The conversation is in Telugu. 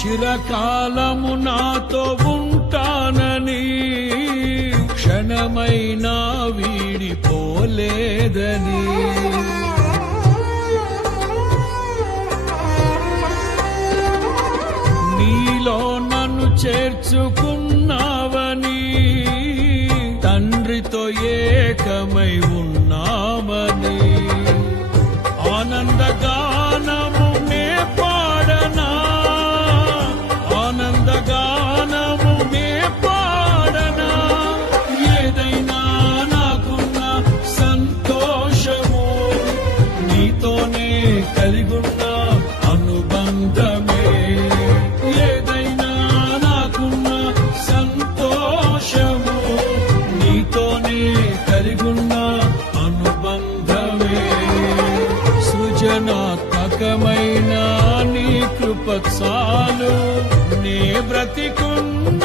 చిరకాలము నాతో ఉంటానని క్షణమైనా వీడిపోలేదని నీలో నన్ను చేర్చుకున్నావని తండ్రితో ఏకమై ఉన్నామని ఆనందగానము నే పాడనా ఆనందగానము నే పాడనా ఏదైనా నాకున్న సంతోషము నీతోనే కలిగున్న అనుబంధమే ఏదైనా నాకున్న సంతోషము నీతోనే కలిగున్న అనుబంధమే సృజనాత్మకమైన నీ కృప చాలు నే బ్రతికున్న